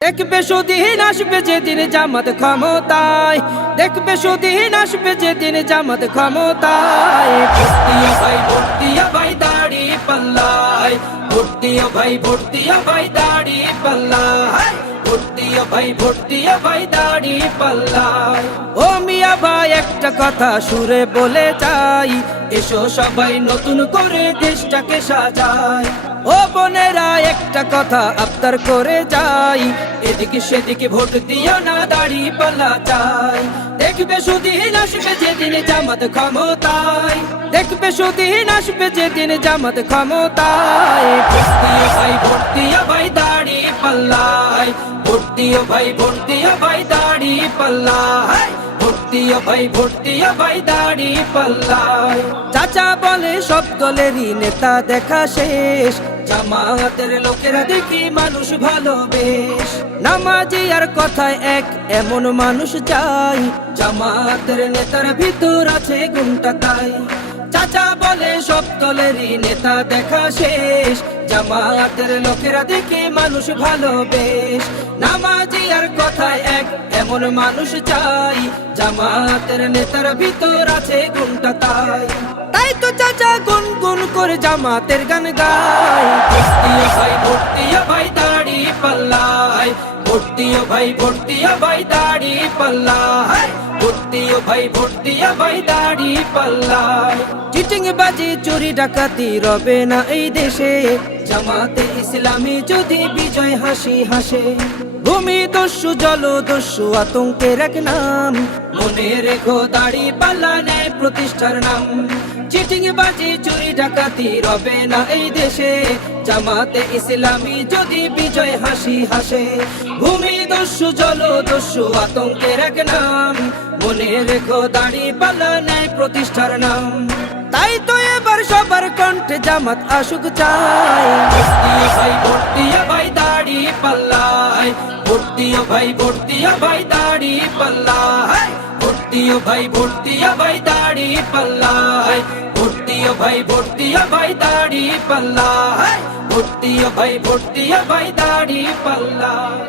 দেখবে সুদিন আসবে যেদিন জামাত ক্ষমতায়, দেখবে সুদিন আসবে যেদিন জামাত ক্ষমতায়। ভর্তিয়া ভাই ভর্তিয়া ভাই দাড়ি পাল্লায়, ভর্তিয়া ভাই ভর্তিয়া ভাই দাড়ি পাল্লায়, ভর্তিয়া ভাই ভর্তিয়া ভাই দাড়ি পাল্লায়। ও মিয়া ভাই একটা কথা সুরে বলে যাই, এসো সবাই নতুন করে দেশটাকে সাজাই। ও বোনেরা একটা কথা আবদার করে যাই, এদিকে সেদিকে ভোট দিও না, দাড়ি পাল্লা চাই। দেখবে সুদিন আসবে যেদিন জামাত ক্ষমতায়, দেখবে সুদিন আসবে যেদিন জামাত ক্ষমতায়। ভর্তিয়া ভাই ভর্তিয়া ভাই দাড়ি পাল্লায়, ভর্তিয়া ভাই ভর্তিয়া ভাই দাড়ি পাল্লায়, ভর্তিয়া ভাই ভর্তিয়া ভাই দাড়ি পাল্লায়। চাচা বলে সব দলেরই নেতা দেখা শেষ, জামাতের লোকেরা দেখি মানুষ ভালো বেশ। নামাজি আর কথায় এক এমন মানুষ চাই, জামাতের নেতার ভিতর আছে গুণটা তাই। চাচা বলে সব দলেরই নেতা দেখা শেষ, জামাতের লোকেরা দেখে মানুষ ভালো বেশ। নামাজি আর কথায় এক এমন মানুষ চাই, জামাতের নেতার ভিতর আছে গুণটা তাই। তাই তো চাচা গুনগুন করে জামাতের গান গায়। ভর্তিয়া ভাই ভর্তিয়া ভাই দাড়ি পাল্লায়, ভর্তিয়া ভাই ভর্তিয়া ভাই দাড়ি পাল্লায়, ভর্তিয়া ভাই ভর্তিয়া ভাই দাড়ি পাল্লায়। চিটিং বাজি চুরি ডাকাতি রবে না এই দেশে, জামাতে ইসলামী যদি বিজয় হাসি হাসে। ভূমি দস্যু জল দস্যু আতঙ্কের এক নাম, মনে রেখো দাড়ি পাল্লা ন্যায় প্রতিষ্ঠার নাম। চিটিং বাজি চুরি ডাকাতি রবে না এই দেশে, জামাতে ইসলামী যদি বিজয় হাসি হাসে। ভূমি দস্যু জল দস্যু আতঙ্কের এক নাম, মনে রেখো দাড়ি পাল্লা ন্যায় প্রতিষ্ঠার নাম। তাই তো এবার সবার কণ্ঠে জামাত আসুক চাই। ভর্তিয়া ভাই ভর্তিয়া ভাই দাড়ি পাল্লায়, ভর্তিয়া ভাই ভর্তিয়া ভাই দাড়ি পাল্লায়, ভর্তিয়া ভাই ভর্তিয়া ভাই দাড়ি পাল্লায়, ভর্তিয়া ভাই ভর্তিয়া ভাই দাড়ি পাল্লায়, ভর্তিয়া ভাই ভর্তিয়া ভাই দাড়ি পাল্লায়।